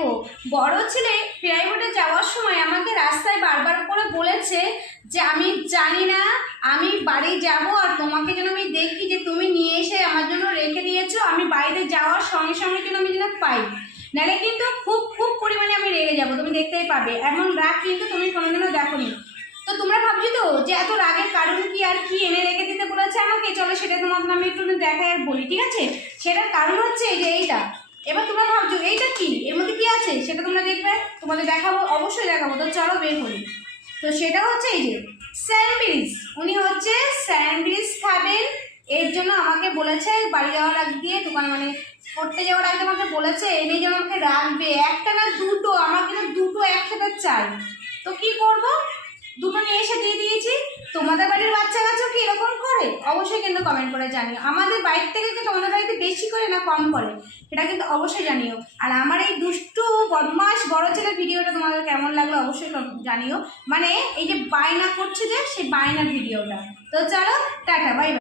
দেখো, বড় ছেলে প্রাইভেটে যাওয়ার সময় আমাকে রাস্তায় বারবার করে বলেছে যে আমি জানি না, আমি বাড়ি যাব আর তোমাকে যেন আমি দেখি যে তুমি নিয়ে এসে আমার জন্য রেখে দিয়েছো, আমি বাড়িতে যাওয়ার সঙ্গে সঙ্গে যেন আমি যেন পাই, নাহলে কিন্তু খুব খুব পরিমাণে আমি রেগে যাবো। তুমি দেখতেই পাবে, এমন রাগ কিন্তু তুমি কোনোদিনও দেখোনি। তো তোমরা ভাবছো তো যে এত রাগের কারণ কি আর কি এনে রেখে দিতে বলেছে আমাকে, চলো সেটা তোমাদের আমি একটু দেখাই আর বলি, ঠিক আছে? সেটার কারণ হচ্ছে এই যে এইটা। এবার তোমরা ভাবছো এইটা কি, এর মধ্যে কি আছে, সেটা তোমরা দেখবে, তোমাদের দেখাবো, অবশ্যই দেখাবো। তো চলো বের করি। তো সেটা হচ্ছে এই যে স্যান্ডউইচ। উনি হচ্ছে স্যান্ডউইচ খাবেন, এর জন্য আমাকে বলেছে বাড়ি যাওয়ার আগ দিয়ে দোকান মানে পড়তে যাওয়ার আগে আমাকে বলেছে এনে যেন আমাকে রাখবে, একটা না দুটো, আমার কিন্তু দুটো একসাথে চাই। তো কি করব, দুটো নিয়ে এসে দিয়ে দিয়েছি। তোমাদের বাড়ির বাচ্চা কাচ্চা কি এরকম করে? অবশ্যই কিন্তু কমেন্ট করে জানিও। আমাদের বাড়ির থেকে কি তোমাদের বাড়িতে বেশি করে না কম করে, সেটা কিন্তু অবশ্যই জানিও। আর আমার এই দুষ্টু বদমাস বড় ছেলের ভিডিওটা তোমাদের কেমন লাগলো অবশ্যই জানিও, মানে এই যে বায়না করছে যে সেই বায়নার ভিডিওটা। তো চলো টাটা, বাই বাই।